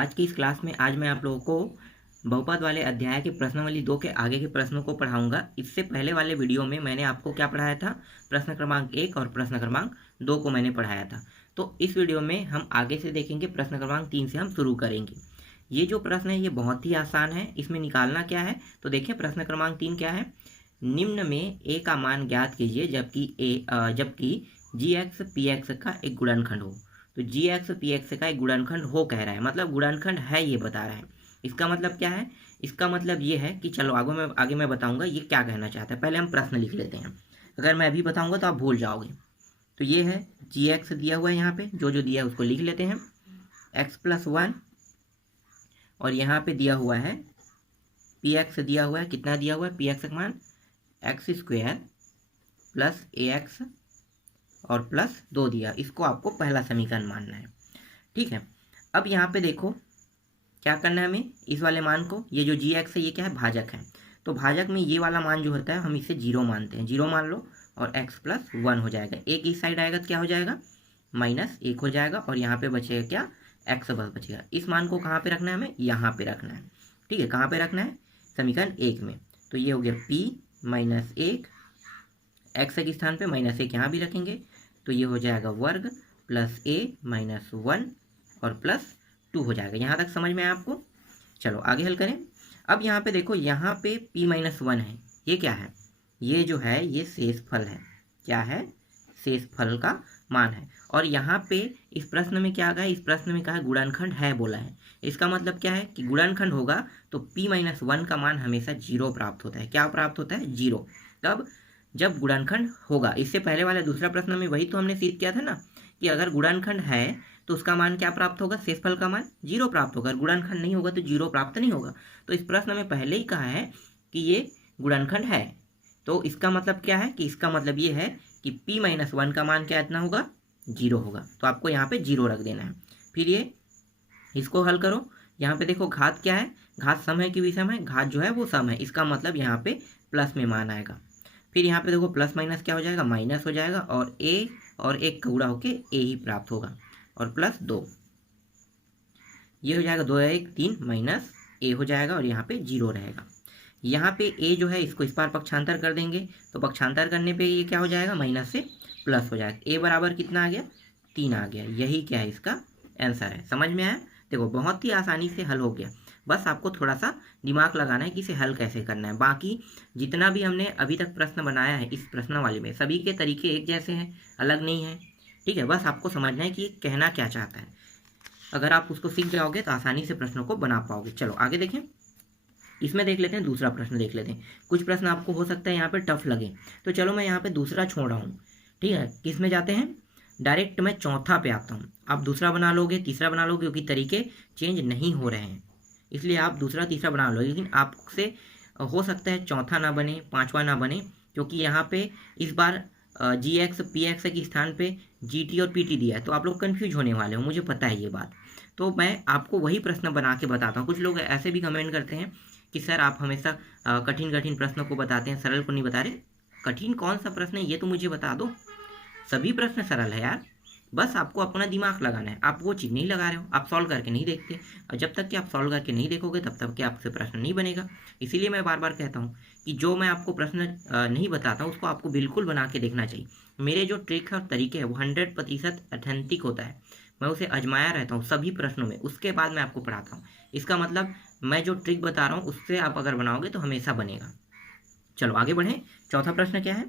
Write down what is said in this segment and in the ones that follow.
आज की इस क्लास में आज मैं आप लोगों को बहुपद वाले अध्याय के प्रश्नावली 2 के आगे के प्रश्नों को पढ़ाऊंगा। इससे पहले वाले वीडियो में मैंने आपको क्या पढ़ाया था, प्रश्न क्रमांक 1 और प्रश्न क्रमांक 2 को मैंने पढ़ाया था। तो इस वीडियो में हम आगे से देखेंगे, प्रश्न क्रमांक 3 से हम शुरू करेंगे। ये जो प्रश्न है ये बहुत ही आसान है। इसमें निकालना क्या है, तो देखिए प्रश्न क्रमांक 3 क्या है। निम्न में ए का मान ज्ञात कीजिए जबकि जी एक्स पी एक्स का एक गुणनखंड हो। तो जी एक्स पी एक्स का एक गुणनखंड हो कह रहा है, मतलब गुणनखंड है ये बता रहा है। इसका मतलब क्या है, इसका मतलब ये है कि चलो आगे मैं बताऊंगा ये क्या कहना चाहता है। पहले हम प्रश्न लिख लेते हैं, अगर मैं अभी बताऊंगा तो आप भूल जाओगे। तो ये है जी एक्स दिया हुआ है, यहाँ पे जो जो दिया है उसको लिख लेते हैं, x+1। और यहाँ पे दिया हुआ है पी एक्स दिया हुआ है, कितना दिया हुआ है, पी एक्स का मान x² प्लस ax और प्लस 2 दिया। इसको आपको पहला समीकरण मानना है, ठीक है। अब यहाँ पे देखो क्या करना है हमें, इस वाले मान को, ये जो जी एक्स है ये क्या है, भाजक है। तो भाजक में ये वाला मान जो होता है हम इसे 0 मानते हैं, 0 मान लो। और x+1 हो जाएगा, एक इस साइड आएगा तो क्या हो जाएगा, -1 हो जाएगा। और यहाँ पे बचेगा क्या, x बस बचेगा। इस मान को कहाँ पे रखना है, हमें यहाँ पे रखना है, ठीक है। कहाँ पे रखना है, समीकरण 1 में। तो ये हो गया p-1, x के स्थान पे -1 यहाँ भी रखेंगे, तो ये हो जाएगा वर्ग प्लस a-1 और प्लस 2 हो जाएगा। यहाँ तक समझ में आया आपको। चलो आगे हल करें। अब यहाँ पे देखो, यहाँ पे p-1 है, ये क्या है, ये जो है ये शेषफल है। क्या है, शेषफल का मान है। और यहाँ पे इस प्रश्न में क्या आ गया, इस प्रश्न में कहा है गुणनखंड है बोला है। इसका मतलब क्या है कि गुणनखंड होगा तो p-1 का मान हमेशा 0 प्राप्त होता है। क्या प्राप्त होता है, 0। तब जब गुणनखंड होगा, इससे पहले वाला दूसरा प्रश्न में वही तो हमने सिद्ध किया था ना, कि अगर गुणनखंड है तो उसका मान क्या प्राप्त होगा, शेषफल का मान 0 प्राप्त होगा। अगर गुणनखंड नहीं होगा तो 0 प्राप्त नहीं होगा। तो इस प्रश्न में पहले ही कहा है कि ये गुणनखंड है, तो इसका मतलब क्या है, कि इसका मतलब ये है कि p-1 का मान क्या इतना होगा, 0 होगा। तो आपको यहाँ पे 0 रख देना है। फिर ये इसको हल करो। यहाँ पे देखो घात क्या है, घात सम है कि विषम है, घात जो है वो सम है। इसका मतलब यहाँ पे प्लस में मान आएगा। फिर यहाँ पे देखो प्लस माइनस क्या हो जाएगा, माइनस हो जाएगा। और a और 1 का गुणा होके a ही प्राप्त होगा, और प्लस 2, ये हो जाएगा 2 या 1 3 माइनस a हो जाएगा। और यहाँ पे 0 रहेगा। यहाँ पे a जो है इसको इस पार पक्षांतर कर देंगे, तो पक्षांतर करने पे ये क्या हो जाएगा, माइनस से प्लस हो जाएगा। a बराबर कितना आ गया, 3 आ गया। यही क्या है, इसका आंसर है। समझ में आया। देखो बहुत ही आसानी से हल हो गया, बस आपको थोड़ा सा दिमाग लगाना है कि इसे हल कैसे करना है। बाकी जितना भी हमने अभी तक प्रश्न बनाया है इस प्रश्नावली में, सभी के तरीके एक जैसे हैं, अलग नहीं है, ठीक है। बस आपको समझना है कि ये कहना क्या चाहता है। अगर आप उसको सीख जाओगे तो आसानी से प्रश्नों को बना पाओगे। चलो आगे देखें। इसमें देख लेते हैं, दूसरा प्रश्न देख लेते हैं। कुछ प्रश्न आपको हो सकता है यहाँ पे टफ लगे, तो चलो मैं यहाँ पे दूसरा छोड़ रहा हूँ, ठीक है। किस में जाते हैं, डायरेक्ट मैं चौथा पे आता हूँ। आप दूसरा बना लोगे, तीसरा बना लोगे, क्योंकि तरीके चेंज नहीं हो रहे हैं, इसलिए आप दूसरा तीसरा बना लोगे। लेकिन आपसे हो सकता है चौथा ना बने, पांचवा ना बने, क्योंकि यहाँ पे इस बार जी एक्स पी एक्स के स्थान पे जी टी और पी टी दिया है, तो आप लोग कन्फ्यूज होने वाले हो, मुझे पता है ये बात। तो मैं आपको वही प्रश्न बना के बताता हूँ। कुछ लोग ऐसे भी कमेंट करते हैं कि सर आप हमेशा कठिन कठिन प्रश्नों को बताते हैं, सरल को नहीं बता रहे। कठिन कौन सा प्रश्न है ये तो मुझे बता दो। सभी प्रश्न सरल है यार, बस आपको अपना दिमाग लगाना है। आप वो चीज़ नहीं लगा रहे हो, आप सॉल्व करके नहीं देखते, और जब तक कि आप सॉल्व करके नहीं देखोगे तब तक कि आपसे प्रश्न नहीं बनेगा। इसीलिए मैं बार बार कहता हूँ कि जो मैं आपको प्रश्न नहीं बताता हूँ उसको आपको बिल्कुल बना के देखना चाहिए। मेरे जो ट्रिक है और तरीके हैं वो 100% ऑथेंटिक होता है। मैं उसे आजमाया रहता हूँ सभी प्रश्नों में, उसके बाद मैं आपको पढ़ाता हूँ। इसका मतलब मैं जो ट्रिक बता रहा हूँ उससे आप अगर बनाओगे तो हमेशा बनेगा। चलो आगे बढ़ें। चौथा प्रश्न क्या है,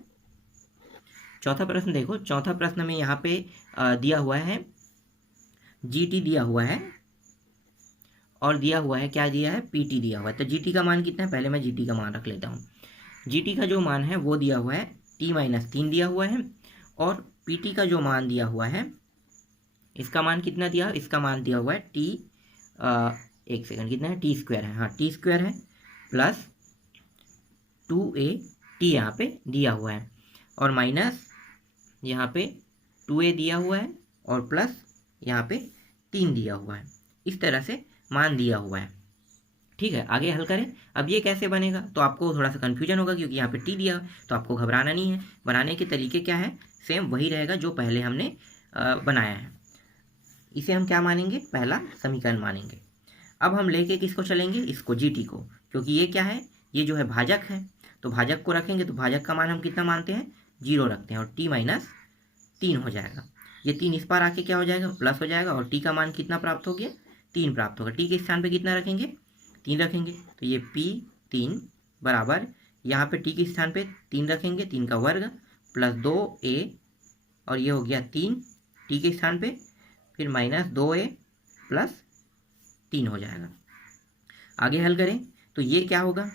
चौथा प्रश्न देखो। चौथा प्रश्न में यहाँ पे दिया हुआ है जीटी दिया हुआ है, और दिया हुआ है क्या, दिया है पीटी दिया हुआ है। तो जीटी का मान कितना है, पहले मैं जीटी का मान रख लेता हूँ। जीटी का जो मान है वो दिया हुआ है t-3 दिया हुआ है, और पीटी का जो मान दिया हुआ है, इसका मान कितना दिया, इसका मान दिया हुआ है टी, एक सेकंड, कितना है, t² है, हाँ t² है, प्लस 2a, टी यहाँ पे दिया हुआ है, और माइनस यहाँ पे 2a दिया हुआ है, और प्लस यहाँ पे 3 दिया हुआ है। इस तरह से मान दिया हुआ है, ठीक है। आगे हल करें। अब ये कैसे बनेगा, तो आपको थोड़ा सा कन्फ्यूजन होगा, क्योंकि यहाँ पे t दिया, तो आपको घबराना नहीं है। बनाने के तरीके क्या है, सेम वही रहेगा जो पहले हमने बनाया है। इसे हम क्या मानेंगे, पहला समीकरण मानेंगे। अब हम लेके किसको चलेंगे, इसको GT को, क्योंकि ये क्या है, ये जो है भाजक है, तो भाजक को रखेंगे तो भाजक का मान हम कितना मानते हैं, 0 रखते हैं, और t माइनस 3 हो जाएगा। ये 3 इस पार आके क्या हो जाएगा, प्लस हो जाएगा, और t का मान कितना प्राप्त हो गया, 3 प्राप्त होगा। t के स्थान पे कितना रखेंगे, 3 रखेंगे, तो ये p3 बराबर, यहाँ पे t के स्थान पे 3 रखेंगे, 3 का वर्ग प्लस 2a, और ये हो गया 3 t के स्थान पे, फिर माइनस 2a प्लस 3 हो जाएगा। आगे हल करें तो ये क्या होगा,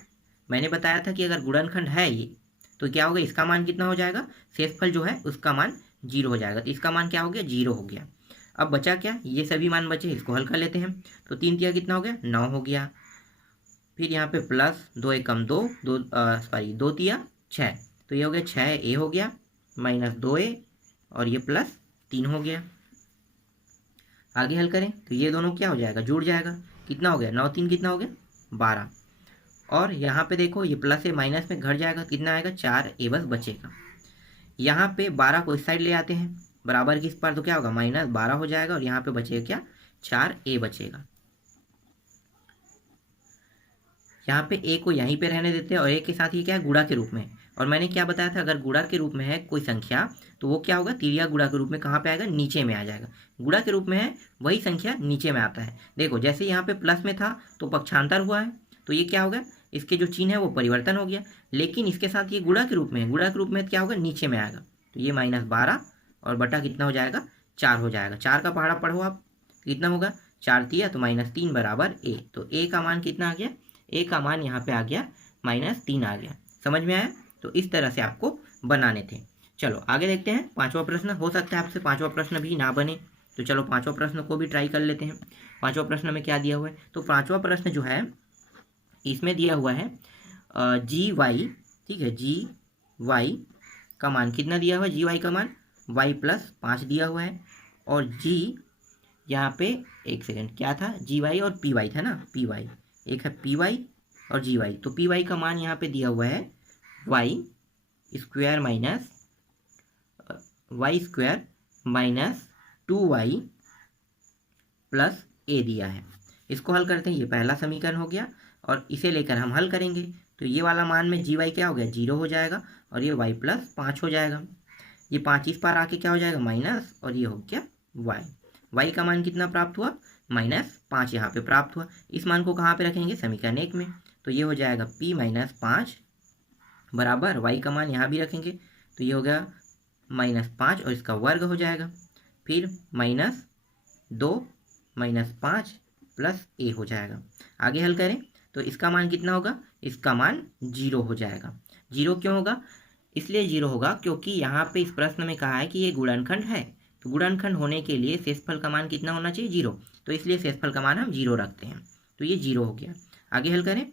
मैंने बताया था कि अगर गुणनखंड है ये, तो क्या होगा, इसका मान कितना हो जाएगा, शेषफल जो है उसका मान 0 हो जाएगा, तो इसका मान क्या हो गया, 0 हो गया। अब बचा क्या, ये सभी मान बचे, इसको हल कर लेते हैं। तो 3 तिया कितना हो गया, 9 हो गया, फिर यहाँ पे प्लस 2 एकम 2, 2 तिया 6, तो ये हो गया 6a हो गया, माइनस 2a, और ये प्लस 3 हो गया। आगे हल करें तो ये दोनों क्या हो जाएगा, जुड़ जाएगा, कितना हो गया, 9 3 कितना हो गया, 12, और यहाँ पे देखो ये प्लस से माइनस में घट जाएगा, कितना आएगा, 4a बस बचेगा। यहाँ पे 12 को इस साइड ले आते हैं, बराबर की इस पर, तो क्या होगा, माइनस 12 हो जाएगा, और यहाँ पे बचेगा क्या, 4a बचेगा। यहाँ पे a को यहीं पे रहने देते हैं, और a के साथ ये क्या है, गुणा के रूप में, और मैंने क्या बताया था, अगर गुणा के रूप में है कोई संख्या तो वो क्या होगा, तिर्या गुणा के रूप में कहाँ पे आएगा, नीचे में आ जाएगा। गुणा के रूप में है वही संख्या नीचे में आता है। देखो जैसे यहाँ पे प्लस में था तो पक्षांतर हुआ है, तो ये क्या होगा, इसके जो चिन्ह है वो परिवर्तन हो गया, लेकिन इसके साथ ये गुणा के रूप में है, गुणा के रूप में क्या होगा, नीचे में आएगा, तो ये माइनस 12 और बटा कितना हो जाएगा, 4 हो जाएगा। 4 का पहाड़ा पढ़ो आप, कितना होगा, 4 तिया तो माइनस 3 बराबर a, तो a का मान कितना आ गया, a का मान यहाँ पे आ गया माइनस 3 आ गया। समझ में आया, तो इस तरह से आपको बनाने थे। चलो आगे देखते हैं 5वां प्रश्न। हो सकता है आपसे 5वां प्रश्न भी ना बने, तो चलो 5वां प्रश्न को भी ट्राई कर लेते हैं। 5वां प्रश्न में क्या दिया हुआ है, तो 5वां प्रश्न जो है इसमें दिया हुआ है GY, ठीक है, GY का मान कितना दिया हुआ है, GY का मान y प्लस 5 दिया हुआ है, और G यहाँ पे एक सेकेंड क्या था, GY और PY था ना, PY एक है, PY और GY, तो PY का मान यहाँ पे दिया हुआ है y square minus 2y plus a दिया है। इसको हल करते हैं, ये पहला समीकरण हो गया, और इसे लेकर हम हल करेंगे, तो ये वाला मान में GY क्या हो गया, 0 हो जाएगा, और ये y प्लस 5 हो जाएगा। ये 5 इस पार आके क्या हो जाएगा, माइनस, और ये हो गया y का मान कितना प्राप्त हुआ, माइनस 5 यहाँ पे प्राप्त हुआ। इस मान को कहाँ पे रखेंगे, समीकरण 1 में, तो ये हो जाएगा p माइनस 5 बराबर y का मान यहाँ भी रखेंगे, तो ये हो गया माइनस 5 और इसका वर्ग हो जाएगा, फिर माइनस 2 माइनस 5 प्लस a हो जाएगा। आगे हल करें तो इसका मान कितना होगा, इसका मान 0 हो जाएगा। 0 क्यों होगा, इसलिए 0 होगा क्योंकि यहाँ पे इस प्रश्न में कहा है कि ये गुणनखंड है, तो गुणनखंड होने के लिए शेषफल का मान कितना होना चाहिए, 0, तो इसलिए शेषफल का मान हम 0 रखते हैं, तो ये 0 हो गया। आगे हल करें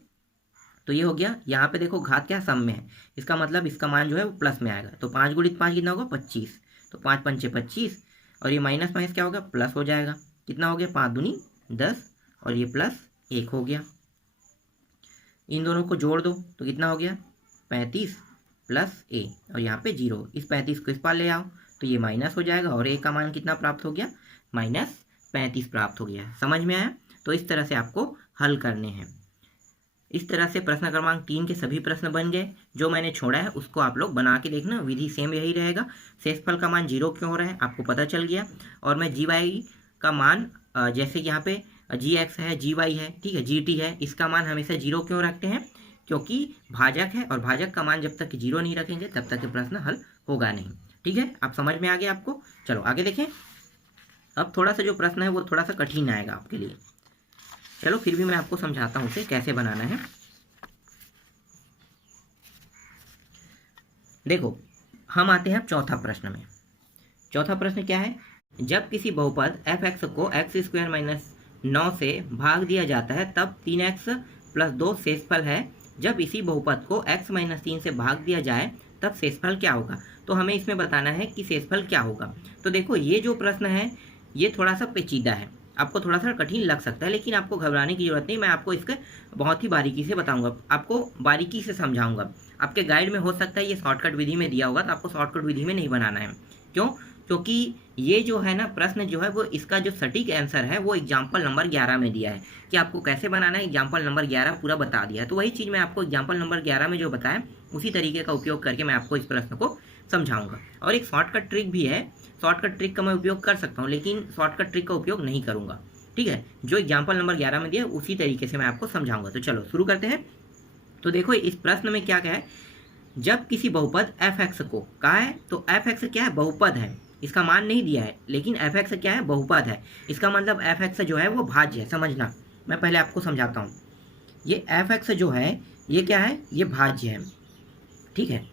तो ये हो गया, यहाँ पे देखो घात क्या सम में है, इसका मतलब इसका मान जो है वो प्लस में आएगा, तो 5 गुणित 5 कितना होगा, 25, तो 5 पंचे 25, और ये माइनस माइनस क्या होगा, प्लस हो जाएगा, कितना हो गया, 5 दूनी 10, और ये प्लस 1 हो गया। इन दोनों को जोड़ दो तो कितना हो गया, 35 प्लस a, और यहाँ पे 0, इस 35 को इस पार ले आओ तो ये माइनस हो जाएगा, और a का मान कितना प्राप्त हो गया, माइनस 35 प्राप्त हो गया। समझ में आया, तो इस तरह से आपको हल करने हैं। इस तरह से प्रश्न क्रमांक 3 के सभी प्रश्न बन गए। जो मैंने छोड़ा है उसको आप लोग बना के देखना, विधि सेम यही रहेगा। शेषफल का मान 0 क्यों हो रहा है आपको पता चल गया, और मैं GY का मान जैसे यहाँ पे GX है, GY है, ठीक है, GT है, इसका मान हमेशा 0 क्यों रखते हैं, क्योंकि भाजक है, और भाजक का मान जब तक 0 नहीं रखेंगे तब तक प्रश्न हल होगा नहीं। ठीक है, आप समझ में आ गया आपको। चलो आगे देखें। अब थोड़ा सा जो प्रश्न है वो थोड़ा सा कठिन आएगा आपके लिए, चलो फिर भी मैं आपको समझाता हूँ उसे कैसे बनाना है। देखो हम आते हैं अब चौथा प्रश्न में। चौथा प्रश्न क्या है, जब किसी बहुपद fx को x² माइनस 9 से भाग दिया जाता है तब 3x प्लस 2 शेषफल है। जब इसी बहुपद को x माइनस 3 से भाग दिया जाए तब शेषफल क्या होगा। तो हमें इसमें बताना है कि शेषफल क्या होगा। तो देखो ये जो प्रश्न है ये थोड़ा सा पेचीदा है, आपको थोड़ा सा कठिन लग सकता है, लेकिन आपको घबराने की जरूरत नहीं। मैं आपको इसके बहुत ही बारीकी से बताऊंगा, आपको बारीकी से समझाऊंगा। आपके गाइड में हो सकता है ये शॉर्टकट विधि में दिया होगा, तो आपको शॉर्टकट विधि में नहीं बनाना है। क्यों, क्योंकि ये जो है ना प्रश्न जो है वो इसका जो सटीक आंसर है वो एग्जाम्पल नंबर 11 में दिया है कि आपको कैसे बनाना है। एग्जाम्पल नंबर 11 पूरा बता दिया है। तो वही चीज़ मैं आपको एग्जाम्पल नंबर 11 में जो बताया उसी तरीके का उपयोग करके मैं आपको इस प्रश्न को समझाऊंगा। और एक शॉर्टकट ट्रिक भी है, शॉर्टकट ट्रिक का मैं उपयोग कर सकता हूँ, लेकिन शॉर्टकट ट्रिक का उपयोग नहीं करूँगा। ठीक है, जो एग्जाम्पल नंबर 11 में दिया उसी तरीके से मैं आपको समझाऊंगा। तो चलो शुरू करते हैं। तो देखो इस प्रश्न में क्या है, जब किसी बहुपद f(x) को कहा है, तो f(x) क्या है, बहुपद है, इसका मान नहीं दिया है, लेकिन f(x) क्या है, बहुपद है। इसका मतलब f(x) जो है वो भाज्य है। समझना, मैं पहले आपको समझाता हूँ। ये f(x) जो है ये क्या है, ये भाज्य है। ठीक है,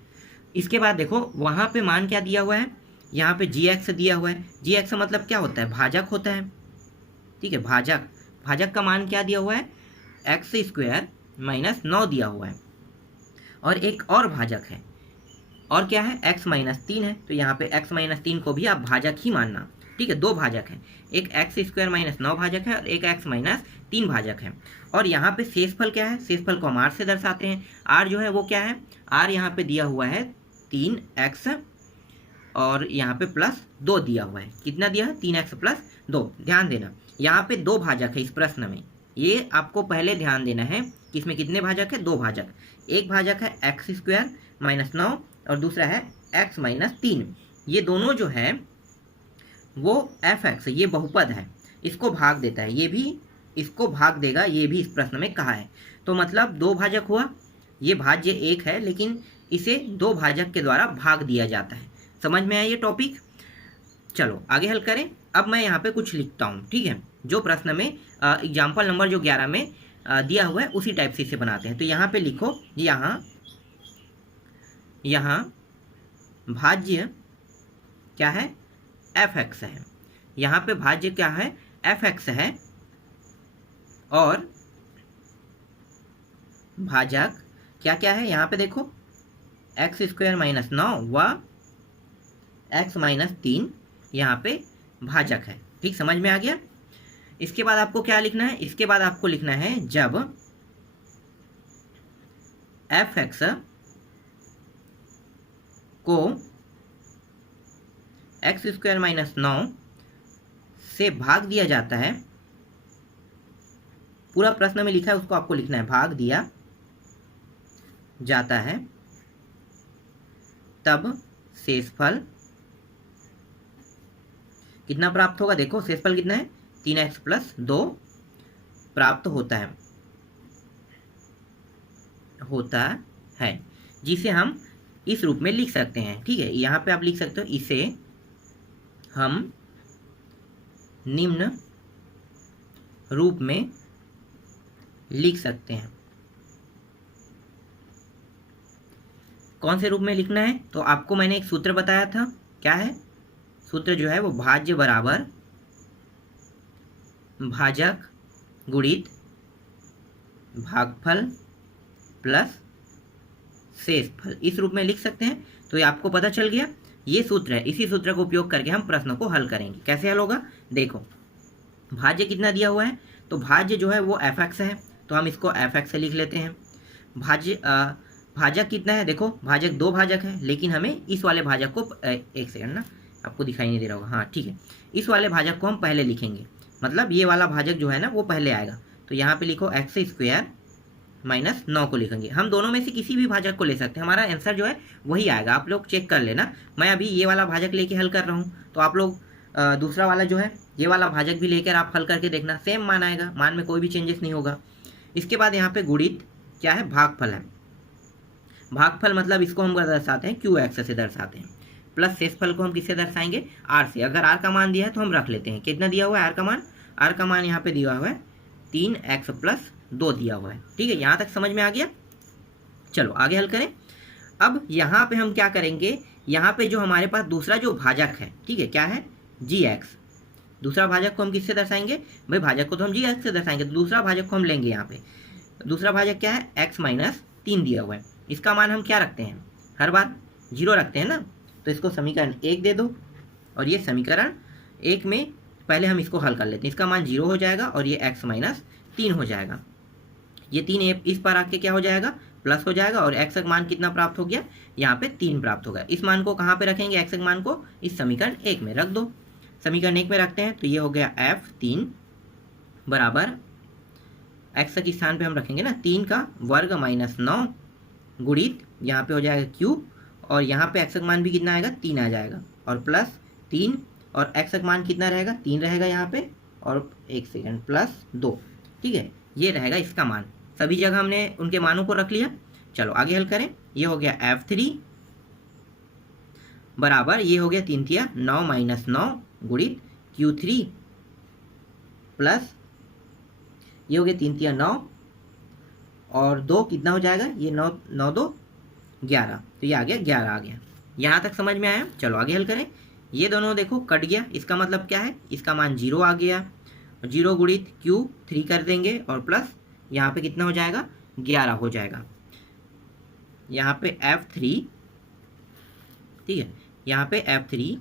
इसके बाद देखो वहाँ पे मान क्या दिया हुआ है, यहाँ पे gx दिया हुआ है। gx मतलब क्या होता है, भाजक होता है। ठीक है, भाजक, भाजक का मान क्या दिया हुआ है, x² - 9 दिया हुआ है। और एक और भाजक है, और क्या है, x - 3 है। तो यहाँ पे x - 3 को भी आप भाजक ही मानना। ठीक है, दो भाजक हैं, एक x² - 9 भाजक है और एक x - 3 भाजक है। और यहाँ पे शेषफल क्या है, शेषफल को हम r से दर्शाते हैं। r जो है वो क्या है, r यहाँ पे दिया हुआ है 3x और यहाँ पे +2 दिया हुआ है। कितना दिया है, 3x + 2। ध्यान देना यहाँ पे दो भाजक है इस प्रश्न में, ये आपको पहले ध्यान देना है कि इसमें कितने भाजक है, दो भाजक। एक भाजक है x² - 9 और दूसरा है x - 3। ये दोनों जो है वो f(x), ये बहुपद है, इसको भाग देता है, ये भी इसको भाग देगा, ये भी इस प्रश्न में कहा है। तो मतलब दो भाजक हुआ, ये भाज्य एक है लेकिन इसे दो भाजक के द्वारा भाग दिया जाता है। समझ में आया ये टॉपिक। चलो आगे हल करें। अब मैं यहाँ पे कुछ लिखता हूँ। ठीक है, जो प्रश्न में एग्जाम्पल नंबर जो 11 में दिया हुआ है उसी टाइप से इसे बनाते हैं। तो यहाँ पे लिखो, यहाँ भाज्य क्या है, f(x) है। यहाँ पे भाज्य क्या है, f(x) है और भाजक क्या क्या है, यहाँ पे देखो x² - 9 व x - 3 यहाँ पे भाजक है। ठीक, समझ में आ गया। इसके बाद आपको क्या लिखना है, इसके बाद आपको लिखना है जब f(x) को x² - 9 से भाग दिया जाता है, पूरा प्रश्न में लिखा है उसको आपको लिखना है, भाग दिया जाता है, तब शेषफल कितना प्राप्त होगा। देखो शेषफल कितना है, 3x + 2 प्राप्त होता है, जिसे हम इस रूप में लिख सकते हैं। ठीक है, यहाँ पे आप लिख सकते हो, इसे हम निम्न रूप में लिख सकते हैं। कौन से रूप में लिखना है, तो आपको मैंने एक सूत्र बताया था, क्या है सूत्र जो है वो, भाज्य बराबर भाजक गुणित भागफल प्लस शेषफल, इस रूप में लिख सकते हैं। तो ये आपको पता चल गया, ये सूत्र है, इसी सूत्र का उपयोग करके हम प्रश्नों को हल करेंगे। कैसे हल होगा, देखो भाज्य कितना दिया हुआ है, तो भाज्य जो है वो f(x) है, तो हम इसको f(x) लिख लेते हैं। भाजक कितना है, देखो भाजक दो भाजक है, लेकिन हमें इस वाले भाजक को एक सेकंड ना, आपको दिखाई नहीं दे रहा होगा, हाँ ठीक है, इस वाले भाजक को हम पहले लिखेंगे, मतलब ये वाला भाजक जो है ना वो पहले आएगा। तो यहाँ पे लिखो x² - 9 को लिखेंगे। हम दोनों में से किसी भी भाजक को ले सकते हैं, हमारा आंसर जो है वही आएगा। आप लोग चेक कर लेना, मैं अभी ये वाला भाजक लेके हल कर रहा हूँ, तो आप लोग दूसरा वाला जो है ये वाला भाजक भी लेकर आप हल करके देखना, सेम मान आएगा, मान में कोई भी चेंजेस नहीं होगा। इसके बाद यहाँ पे गुणित क्या है, भागफल है। भागफल मतलब इसको हम दर्शाते हैं qx से दर्शाते हैं, प्लस शेषफल को हम किससे दर्शाएंगे, r से। अगर r का मान दिया है तो हम रख लेते हैं, कितना दिया हुआ है r का मान, r का मान यहाँ पे दिया हुआ है 3x + 2 दिया हुआ है। ठीक है, यहाँ तक समझ में आ गया। चलो आगे हल करें। अब यहाँ पे हम क्या करेंगे, यहाँ पे जो हमारे पास दूसरा जो भाजक है, ठीक है, क्या है, gx, दूसरा भाजक को हम किससे दर्शाएंगे, भाई भाजक को तो हम gx से दर्शाएंगे, तो दूसरा भाजक को हम लेंगे। यहाँ पे दूसरा भाजक क्या है, x - 3 दिया हुआ है, इसका मान हम क्या रखते हैं, हर बार 0 रखते हैं ना, तो इसको समीकरण 1 दे दो, और ये समीकरण 1 में पहले हम इसको हल कर लेते हैं, इसका मान 0 हो जाएगा और ये x - 3 हो जाएगा। ये 3 इस पर आके क्या हो जाएगा, प्लस हो जाएगा और एक्स का मान कितना प्राप्त हो गया, यहाँ पे 3 प्राप्त होगा। इस मान को कहाँ पे रखेंगे, एक्स का मान को इस समीकरण 1 में रख दो। समीकरण 1 में रखते हैं तो ये हो गया f3 बराबर एक्स के स्थान पे हम रखेंगे ना 3 का वर्ग माइनस 9 गुणित यहाँ पे हो जाएगा क्यूब और यहाँ पे एक्स का मान भी कितना आएगा, 3 आ जाएगा और प्लस 3 और एक्स का मान कितना रहेगा, 3 रहेगा यहाँ पे और 1 सेकेंड प्लस 2। ठीक है, ये रहेगा इसका मान। सभी जगह हमने उनके मानों को रख लिया। चलो आगे हल करें। ये हो गया f3 बराबर ये हो गया 3 तिया 9 माइनस 9 गुणित q3 प्लस ये हो गया 3 तिया 9 और 2 कितना हो जाएगा, ये 9 9 2 11, तो ये आ गया 11 आ गया। यहाँ तक समझ में आया। चलो आगे हल करें। ये दोनों देखो कट गया, इसका मतलब क्या है, इसका मान 0 आ गया। 0 गुणित q3 कर देंगे और प्लस यहाँ पे कितना हो जाएगा, 11 हो जाएगा। यहाँ पे f3, ठीक है, यहाँ पे f3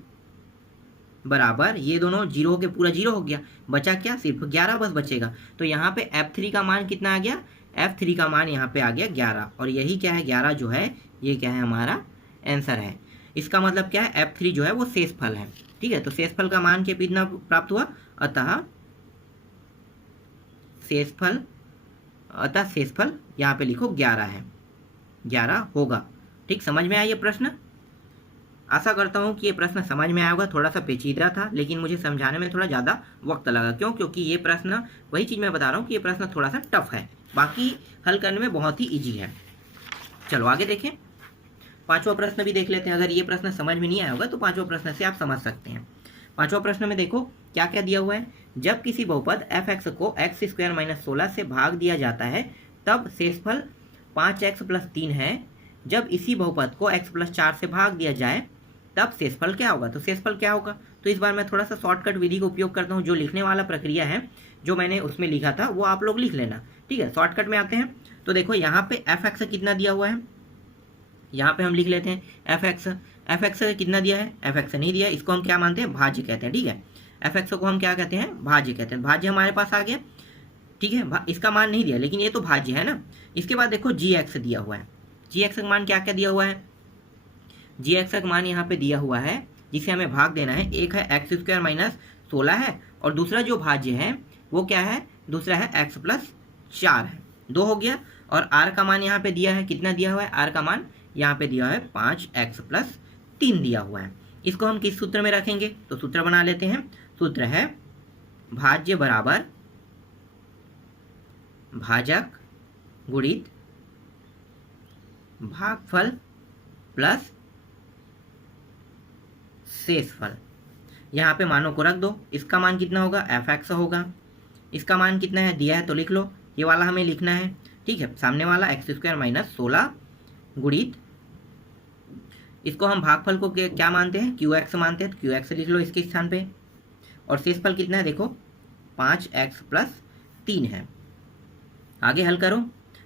बराबर ये दोनों 0 के पूरा 0 हो गया, बचा क्या, सिर्फ 11 बस बचेगा। तो यहाँ पे f3 का मान कितना आ गया, f3 का मान यहाँ पे आ गया 11 और यही क्या है, 11 जो है ये क्या है, हमारा आंसर है। इसका मतलब क्या है, f3 जो है वो शेषफल है। ठीक है, तो शेषफल का मान कितना प्राप्त हुआ, अतः शेषफल यहाँ पे लिखो 11 है, 11 होगा। ठीक, समझ में आया ये प्रश्न। आशा करता हूँ कि ये प्रश्न समझ में आया होगा। थोड़ा सा पेचीदा था लेकिन मुझे समझाने में थोड़ा ज़्यादा वक्त लगा। क्यों, क्योंकि ये प्रश्न, वही चीज़ मैं बता रहा हूँ कि ये प्रश्न थोड़ा सा टफ है, बाकी हल करने में बहुत ही ईजी है। चलो आगे देखें। 5वां प्रश्न भी देख लेते हैं। अगर ये प्रश्न समझ में नहीं आया होगा तो 5वां प्रश्न से आप समझ सकते हैं। 5वां प्रश्न में देखो क्या क्या दिया हुआ है। जब किसी बहुपद f(x) को x² - 16 से भाग दिया जाता है तब शेषफल 5x + 3 है। जब इसी बहुपद को x + 4 से भाग दिया जाए तब शेषफल क्या होगा। तो शेषफल क्या होगा, तो इस बार मैं थोड़ा सा शॉर्टकट विधि का उपयोग करता हूँ। जो लिखने वाला प्रक्रिया है जो मैंने उसमें लिखा था वो आप लोग लिख लेना। ठीक है, शॉर्टकट में आते हैं। तो देखो यहाँ पे f(x) कितना दिया हुआ है, यहाँ पे हम लिख लेते हैं f(x) कितना दिया है, f(x) नहीं दिया, इसको हम क्या मानते हैं, भाज्य कहते हैं। ठीक है, f(x) को हम क्या कहते हैं, भाज्य कहते हैं। भाज्य हमारे पास आ गया। ठीक है, इसका मान नहीं दिया लेकिन ये तो भाज्य है ना। इसके बाद देखो gx दिया हुआ है। gx का मान क्या क्या दिया हुआ है, gx का मान यहाँ पे दिया हुआ है जिसे हमें भाग देना है। एक है x² - 16 है और दूसरा जो भाज्य है वो क्या है, दूसरा है x + 4 है, 2 हो गया। और r का मान यहाँ पे दिया है, कितना दिया हुआ है, r का मान यहाँ पे दिया है 5x + 3 दिया हुआ है। इसको हम किस सूत्र में रखेंगे, तो सूत्र बना लेते हैं। सूत्र है भाज्य बराबर भाजक गुणित भागफल प्लस शेषफल। यहाँ पे मानों को रख दो। इसका मान कितना होगा, f(x) होगा। इसका मान कितना है दिया है तो लिख लो, ये वाला हमें लिखना है। ठीक है, सामने वाला x² - 16 गुणित, इसको हम भागफल को क्या मानते हैं, qx मानते हैं, तो qx लिख लो इसके स्थान पे। और शेषफल कितना है देखो 5x + 3 है। आगे हल करो।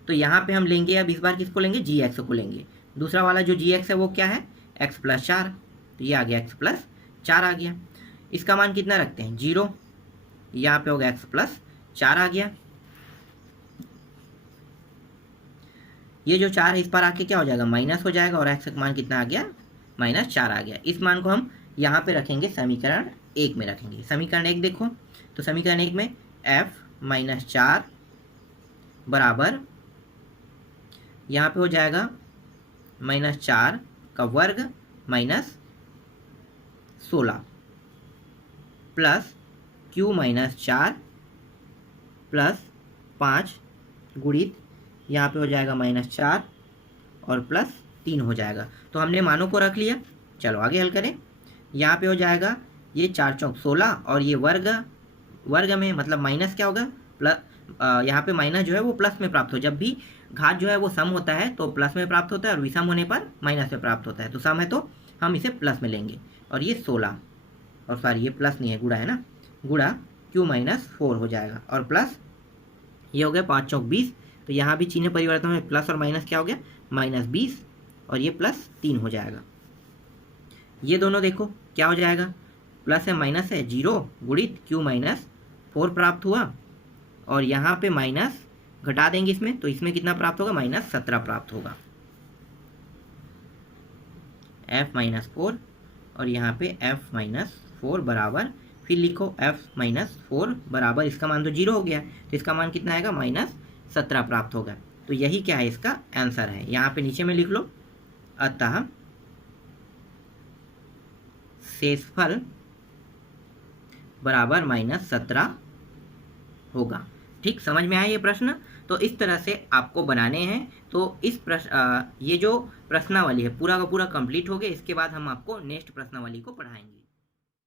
तो यहाँ पे हम लेंगे, अब इस बार किसको लेंगे, gx को लेंगे। दूसरा वाला जो gx है वो क्या है, x + 4, तो ये आ गया x + 4 आ गया। इसका मान कितना रखते हैं, 0, यहाँ पे हो गया x + 4 आ गया। ये जो 4 है इस पर आके क्या हो जाएगा, माइनस हो जाएगा और x का मान कितना आ गया, -4 आ गया। इस मान को हम यहाँ पे रखेंगे, समीकरण 1 में रखेंगे। समीकरण 1 देखो, तो समीकरण 1 में f - 4 बराबर यहाँ पे हो जाएगा -4 का वर्ग -16 प्लस q - 4 प्लस 5 गुणित यहाँ पे हो जाएगा -4 और प्लस 3 हो जाएगा। तो हमने मानों को रख लिया। चलो आगे हल करें। यहाँ पे हो जाएगा ये 4 चौक 16 और ये वर्ग में मतलब माइनस क्या होगा, प्लस, यहाँ पे माइनस जो है वो प्लस में प्राप्त हो। जब भी घात जो है वो सम होता है तो प्लस में प्राप्त होता है और विषम होने पर माइनस में प्राप्त होता है। तो सम है तो हम इसे प्लस में लेंगे। और ये 16 और सॉरी ये प्लस नहीं है, गुणा है ना, गुणा q - 4 हो जाएगा और प्लस ये हो गया 5 चौक 20। तो यहाँ भी चिन्ह परिवर्तन में प्लस और माइनस क्या हो गया, -20 और ये प्लस 3 हो जाएगा। ये दोनों देखो क्या हो जाएगा, प्लस है माइनस है 0 गुणित q - 4 प्राप्त हुआ और यहाँ पे घटा देंगे इसमें, तो इसमें कितना प्राप्त होगा, -17 प्राप्त होगा। f-4 और यहाँ पे f-4 बराबर, फिर लिखो f-4 बराबर, इसका मान तो 0 हो गया, तो इसका मान कितना आएगा, -17 प्राप्त होगा। तो यही क्या है, इसका आंसर है। यहाँ पे नीचे में लिख लो, अतः शेषफल बराबर -17 होगा। ठीक, समझ में आया ये प्रश्न? तो इस तरह से आपको बनाने हैं। तो इस प्रश्न ये जो प्रश्नावली है पूरा का पूरा कंप्लीट हो गया। इसके बाद हम आपको नेक्स्ट प्रश्नावली को पढ़ाएंगे।